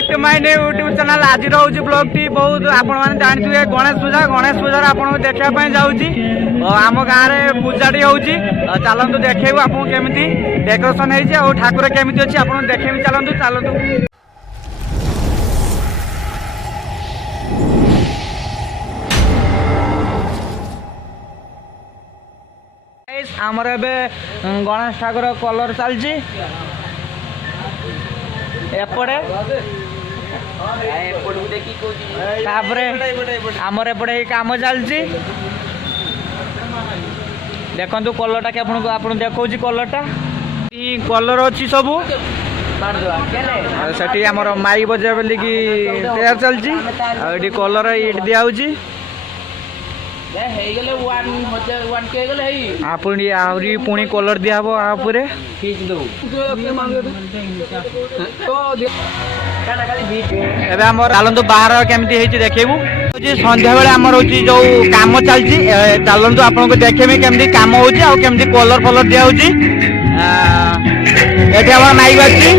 Back to my new YouTube channel. आज रोज blog T बहुत आपण माने जानथिबे गणेश पूजा आपन देखा पय जाउची। आम गाँव रे पूजाटी होउची। चलंतु देखेबु आपन केमिति डेकोरेशन हेइची और ठाकुर केमिति अछि आपन देखेबि। चलंतु आमर एबे गणेश ठाकुर कलर चलची एपटे आमर एपटे काम चलची। देखु कलरटा के आपन देखा कलरटा कलर अच्छी सबू से आमर माइक बजा बोल कि तैयार चलती कलर ये दिया आहरी पुणी कलर दिहब आपुरे चलतु बाहर केमती देखेबू। संध्या बेले आमर हूँ जो काम चलती चलतु आपको देखेमी केमती काम होमती कलर फलर दिया माइक बाजी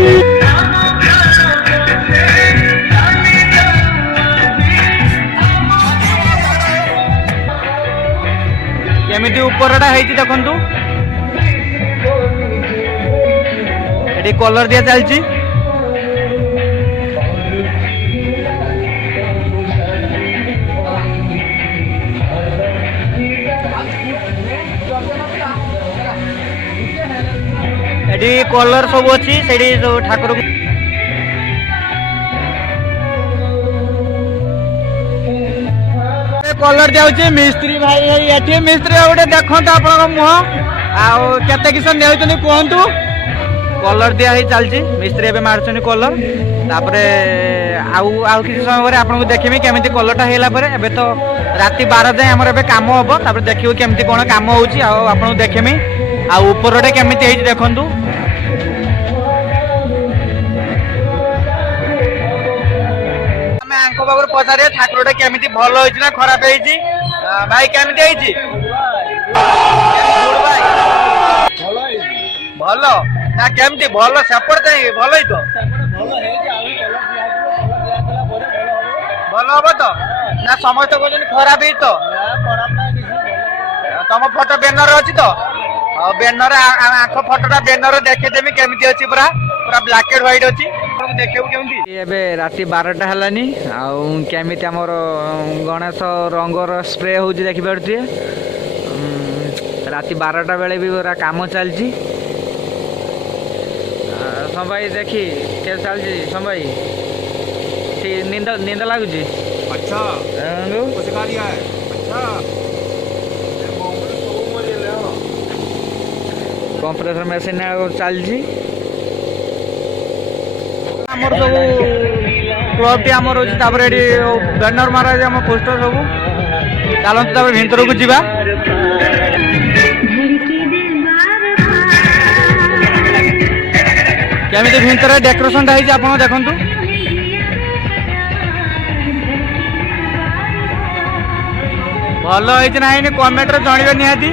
केमिति उपरटा हेइची देखंतु एटी कलर दिया चलची। एटी कलर सब अच्छी सेठी जो ठाकुर कलर दिया मिस्त्री भाई ये मिस्त्री गोटे देखो आप मुह आते किस कहतु कलर दिया चलती मिस्त्री एवं मार्च कलर आउ किसी समय पर आपको देखी केमी कलरटा है तो राति 12 जाए आम काम हम देखिए केमती कौन काम हो देखेमी आपर केमी देखु पाखर पचारे ठाकुर केमी भल हो खराब है भाई केमी भल ना केमती भल सेपट भल ही तो भल हम तो ना समस्त कहते खराब ही तो तुम फोटो बैनर अच्छी तो बैनर आख फोटोटा बैनर देखेदेमी केमी अच्छी पूरा पूरा ब्लैक एंड व्हाइट अच्छी देखिए केमती एबे राति 12टा हलानी केमिति आमर गणेश रंगर स्प्रे हो देखी पारे राति 12टा बेले भी पूरा काम चलती। संभाई देखी के चलती संभाई नींद लगुच अच्छा कंप्रेसर मशीन चलती आमर सब क्लब टी आमर अच्छी बैनर मारा आम पोस्टर सब चलते भितर को जीवा केमिति भितर डेकोरेशन आप देखु भल होना कमेंट जनइबे निहाती।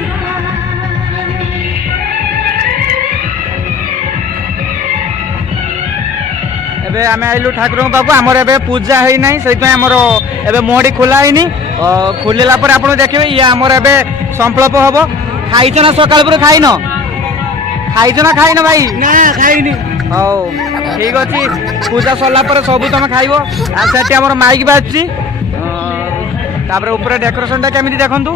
एबे आमे आइलु ठाकुर पाखु आमर एबे पूजा है ना से एबे मोहड़ी खोला है खोलला पर आप देखिए ये आमर एबे संकल्प हम खाइच ना सकाल पर खाइन खाइच ना खाइन भाई ना खाइनी हौ ठीक अच्छे पूजा सरला पर सब तुम खाइब से आमर माइक बाजची ऊपर डेकोरेशन टा केमिति देखंतु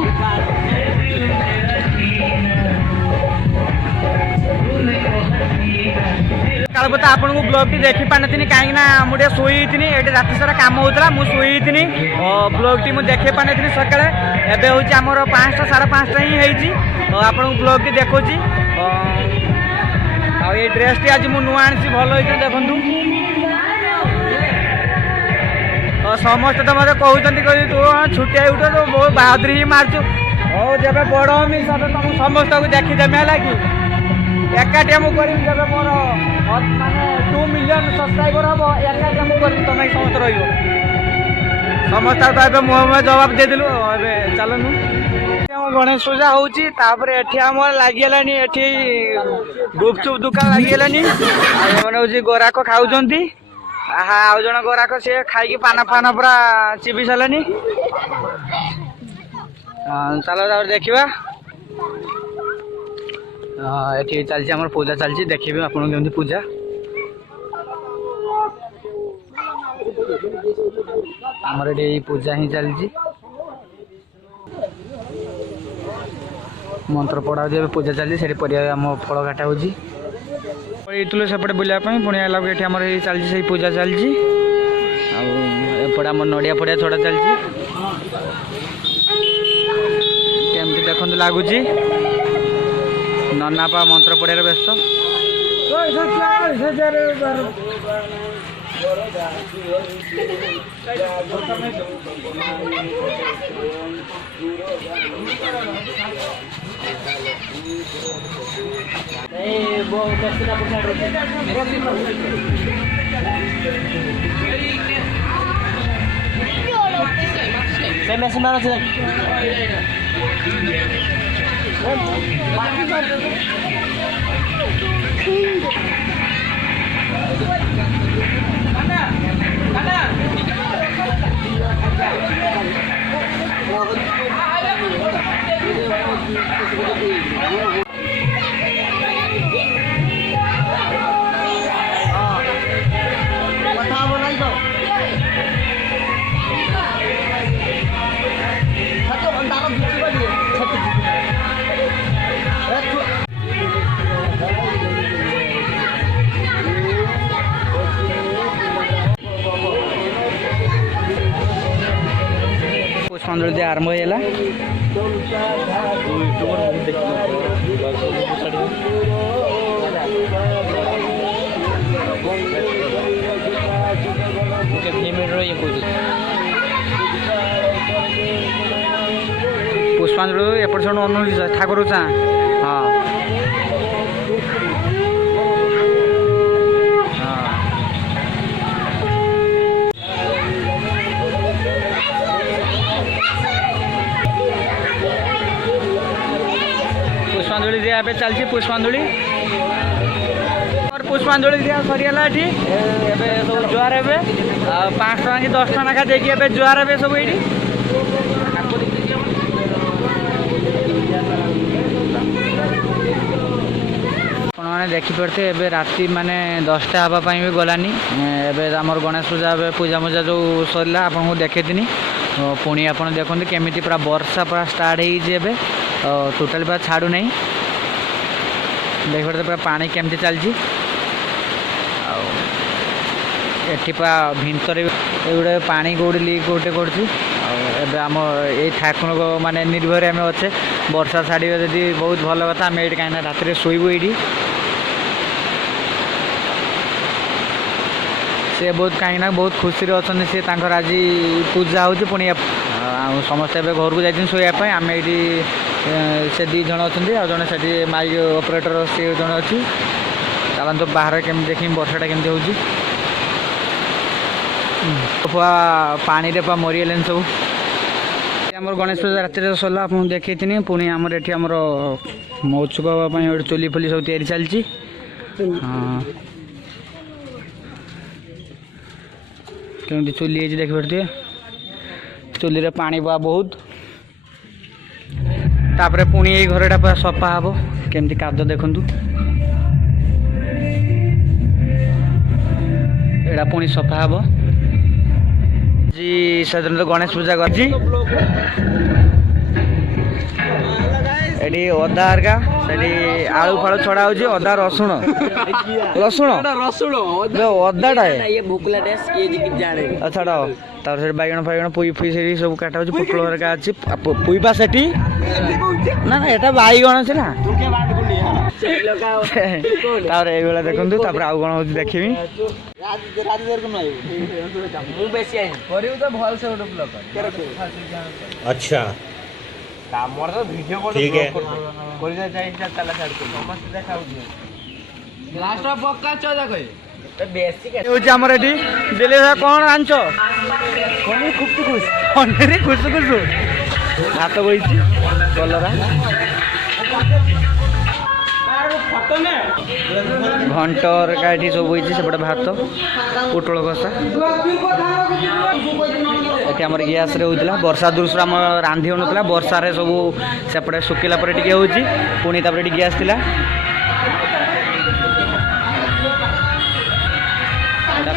काल तो आपको ब्लॉग टी देखी पानी कहीं मुझे शोई थी ये राति सारा काम होता मुई थी ब्लॉग टी मुझे देखे पानी सकाଳେ एबे हूँ आमर 5टा 5:30 ही आपको ब्लॉग टी देखुची ये ड्रेस टी आज मुझे नुआ आनी भल हो देखु समस्त तो मतलब कहते तू छुटिया उठ तो बहुत बहादुरी ही मार्चु और जब बड़ हमी सब तुम समस्त को देखीदेमी है कि एकाठी मुझे जब मोर माने 2 मिलियन सब्सक्राइबर हम एकाठी मुझे तुम समस्त समस्त तो मुँह जवाब देदेलु चलनु गणेश पूजा होम लगे गुपचुप दुकान लगे मैंने हूँ गराक खाऊँ आहा आउ जण गोराक से खाई पान फान पूरा चिपी सारे चलो देखा ये चलती आम पूजा चलती देखिए आपको केमती पूजा आमर ये पूजा ही चलती मंत्र पढ़ा पूजा चलती से आम फल घाटा हो सेपटे बुलाप पुणी ये आम चलती से पूजा चलती आउट आम नड़िया फड़िया छड़ा चलती केमती देखो लगुच नना पा मंत्र पढ़ार व्यस्त पुष्पांजलि आरंभ होगा पुष्पांजलि एपट सब अनुमति ठाकुर चा हाँ पुष्पांजलि दिया चलती पुष्पांजलि और पुष्पांजलि दिया सरीगला ये सब जुआर हे 5 टका कि 10 टका नाखा देखिए जुआर हे सब ये मैंने देखिपे एवं राति माने 10टा हाँपाई भी गलानी एवं आम गणेश पूजा पूजा मुजा जो सरला आपको देखी पुणी आप देखते केमी पूरा वर्षा पूरा स्टार्ट हो टोटाल पूरा छाड़ू नहीं देखिए पूरा पानी केमती चलती एठिपा भितर गोटे पानी कौटे लिक कौटे कर आम ये ठाकुर को माने निर्भर आम अच्छे वर्षा छाड़ जदि बहुत भल कथा आम ये कहीं रात शोबू ये से बहुत कहीं बहुत खुशी अच्छा सी आज पूजा हो पुणी समस्ते घर को जाती शोवाई आम ये से 2 जन अच्छा जड़े से माइक ऑपरेटर सी जड़े अच्छी चलते बाहर केमी देख वर्षाटा केमती हो पानी पा मरीगले सब आम गणेश पूजा रात सरला आप देखी पुणी आमर ये आमर महोत्सव हाँपाई चुली फुली सब तैयारी चलती हाँ केमती चुली देखिए चुली रे पानी बुआ बहुत तापरे पुणी ये घरटा पूरा सफा हम केमती काद देखु एटा पुणी सफा हम जी साधारण गणेश पूजा कर अदा हरका से आलू फालू छड़ा हो अदा रसुण रसुण अदाटा छड़ा तार बैगण फैगण पुई फुई से सब काटा हो पुटल हरका अच्छी पुईपा से ना ना एटा बैगण से ना देखु आउ कौन हो देखी अच्छा ठीक है कौन आंच खुश भात बही कलरा घंटर काठी सब होती सेपटे भात पोटल कषा ये आम गैस होता वर्षा दृश्य आम रांधि हो ना वर्षार सब सेपटे सुखिला टी पुणी गैस थी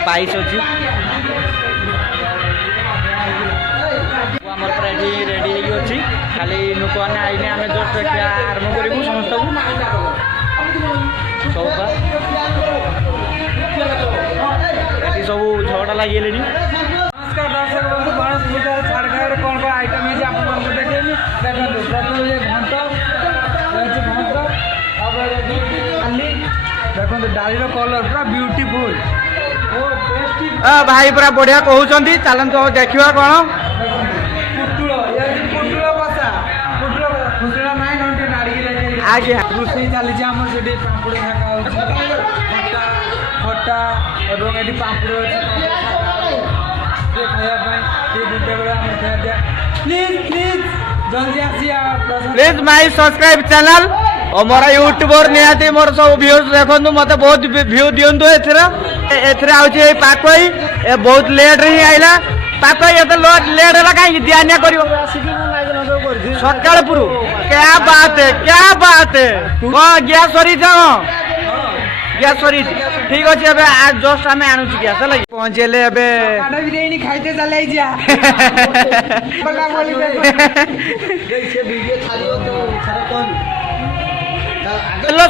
पाइस अच्छी आमर पूरा ये रेडी अच्छी खाली लोक मैंने आईने आम जस्ट आरम्भ करूँ समस्त सब छटा लगे नमस्कार दर्शक बंधु गणेश पूजार छाड़ खाए कौन कौन आइटम है आप देखे देखो प्रथम ये घंट डाली देखो डाली कलर पूरा ब्यूटीफुल भाई पूरा बढ़िया कहते चलते देखा कौन आज्ञा रोषे चली पापड़ छाका खटा एवं ये पापड़ अच्छी प्लीज प्लीज जल्दी आसी प्लीज माय सब्सक्राइब चैनल और मोर यूट्यूबर निहाती मोर सब व्यूज देखो मत बहुत व्यू दिंतु ए पाकई ए बहुत लेट ही आइला पाकई ये लेट है कहीं दिया निया कर सकाल पुरु क्या बात है कौन गैस सरी गैस सरी ठीक अच्छे आज जस्ट आम आणु गैस है पहुँचेले बिरयानी खाइते चले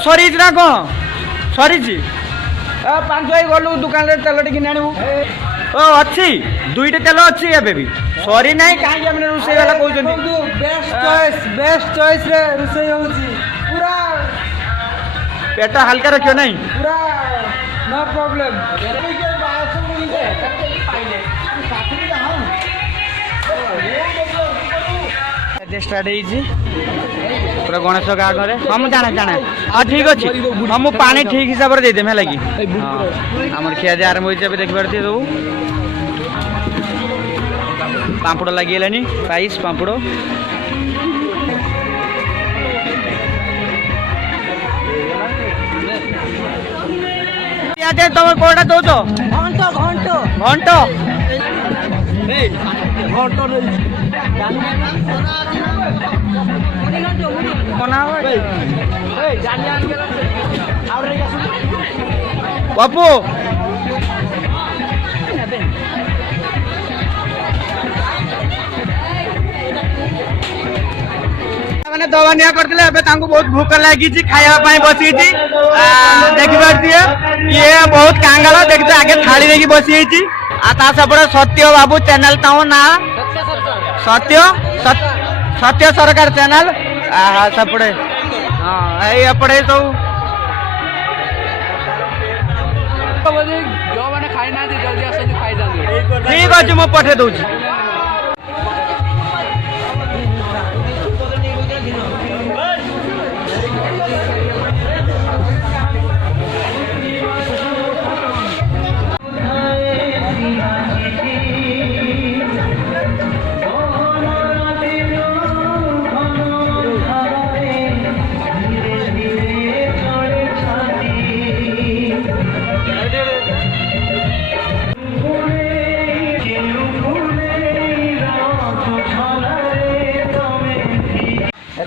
सरी ना कौन सरी 5 गलु दुकान तेल टे कि आणु ओ अच्छी दुईटे तेल अच्छी ए भी सरी ना कहीं रोसे वाला कहते बेस्ट चॉइस रे रोसे पूरा पेट हल्का रखियो नहीं पूरा नो प्रॉब्लम स्टार्ट पूरा गणेश गाँ घरे हाँ मुझे जाना हाँ ठीक अच्छे हाँ मुझे पानी ठीक हिसाब से देदेम है लगी आम खिया जे आरम्भ हो देख पारे सब पापड़ लगे पाइस पापड़ तुम कौटा दौच घंट बापू मैंने दवा निया करते बहुत भूख लगी खायापी बसी देखिए ये बहुत कांगाल देखते आगे थाली देखिए बसी सेपटे सत्य बाबू चैनल ताऊ ना सत्य सत्य सरकार चैनल सेपटे हाँ एपटे सब ठीक अच्छे मुझे पठे दूसरी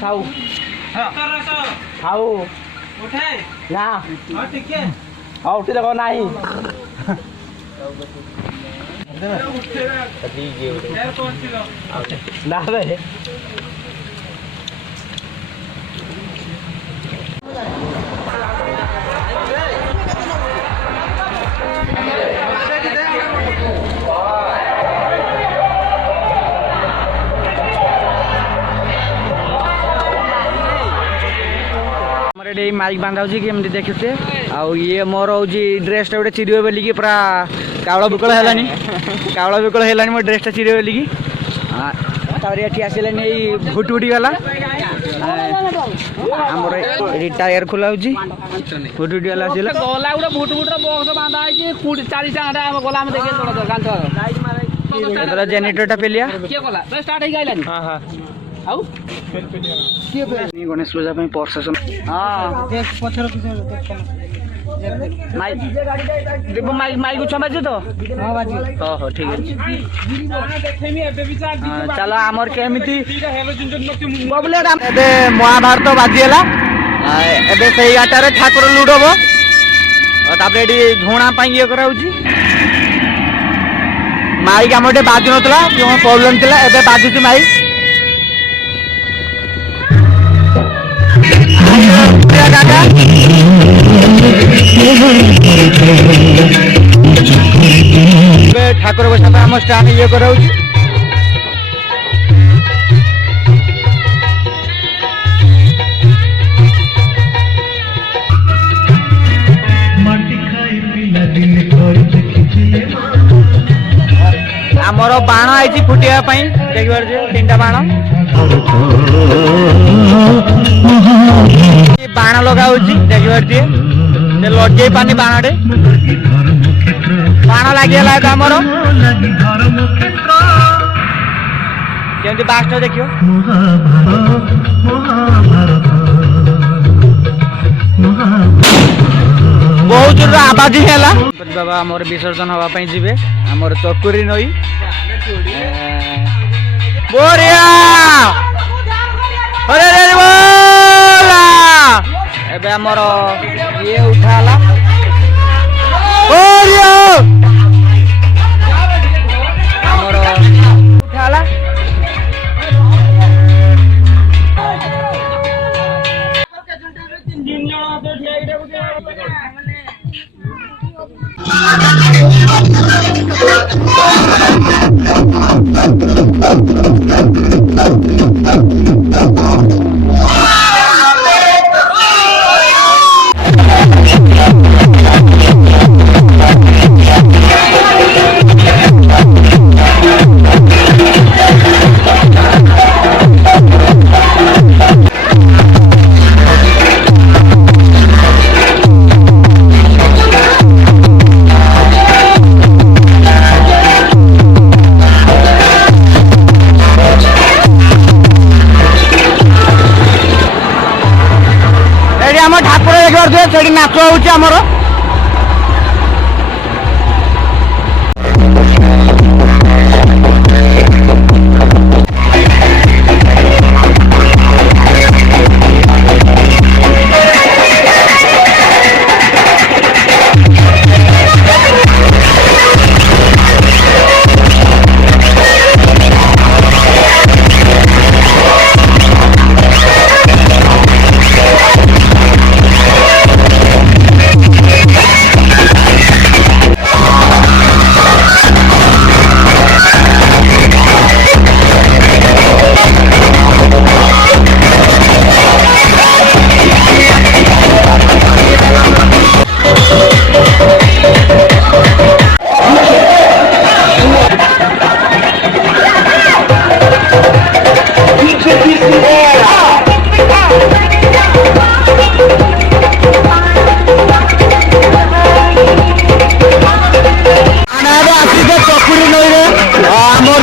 खाऊ खाऊ उठे ना ठीक है हाँ उठी देखो नहीं ना रे माइक बांधा कि देखते आउ ये मोर हूँ ड्रेस गोटे चिरी बोलिकी पूरा कावड़ बिकल है कावड़ बिकल है मो ड्रेसटा चिरी बोलिकी ये आसला भुट भुटी गला आमर ये टायर खोला भुट भुटी गला आसला गला गोटे भुट भुट बक्स बांधा है जेनेटरटा पेलिया स्टार्ट हाँ हाँ गणेश पूजा प्रशासन माइक उच्च बाजी तो हाँ ठीक है चलो आमर केमिति महाभारत बाजीगला एबे से गाटारे ठाकुर लुडब तापर ये झुणा ये कराऊँगी माइक आम बाजु नाला क्यों प्रोब्लेम थी एबे बाजुची माइक ठाकुर बसा आम स्टार्ट ये कराऊँगी आमर बाण आई फुटापी देखिए 3टा बाण बाण लगाऊ देखिए लगे पानी बाणटे बाण लगे आमर केमती बास्ट देखियो बहुत जोर आवाज है बाबा आमर विसर्जन हाँपाई जी आमर चकुरी नई बोरिया एबे आमर ये उठाला आमर उठाला ठाकुर देखिए नाच होमर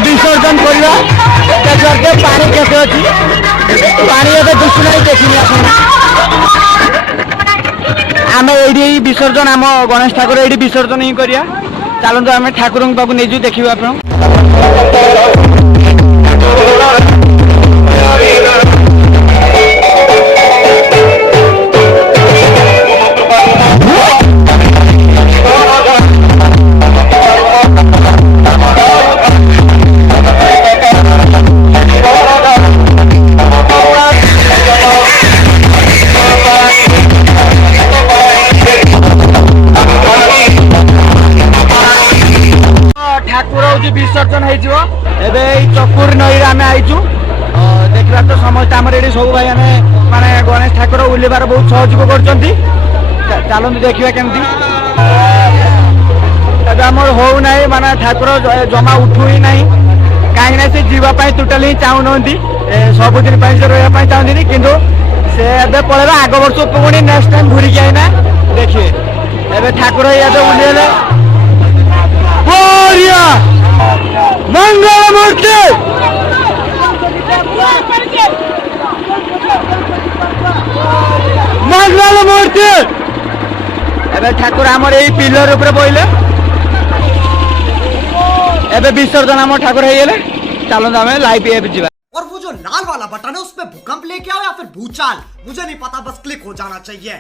विसर्जन करके पानी केते अच्छी पानी एवं दुष्णा देखनी आम ये विसर्जन आम गणेश ठाकुर ये विसर्जन ही करिया चलते आम ठाकुर पाक नहीं देखिए आप विसर्जन हो चकुर नई आम आईचु देखा तो समस्त आम ये सब भाई आम माने गणेश ठाकुर उल्लेबार बहुत सहयोग कर चलते देखिए केमती आमर हो ना माने ठाकुर जमा उठू ही ना कहीं से जीवाई टोटाली चाहूना सबुदिन से रहा चाहती कि पलैबा आग वर्ष पुणी नेक्स्ट टाइम घूरिकी आईना देखिए एवं ठाकुर उल्ले मंगल मूर्ति ଏବେ ଠାକୁର ଆମର ଏଇ ପିଲର ଉପରେ ବଇଲେ ଏବେ ବିସର୍ଜନ ଆମ ଠାକୁର ହେଇଗଲେ ଚାଲନ୍ତୁ ଆମେ ଲାଇଭ ଏବେ ଯିବା और वो जो लाल वाला बटन है उसपे भूकंप लेके आओ या फिर भूचाल मुझे नहीं पता बस क्लिक हो जाना चाहिए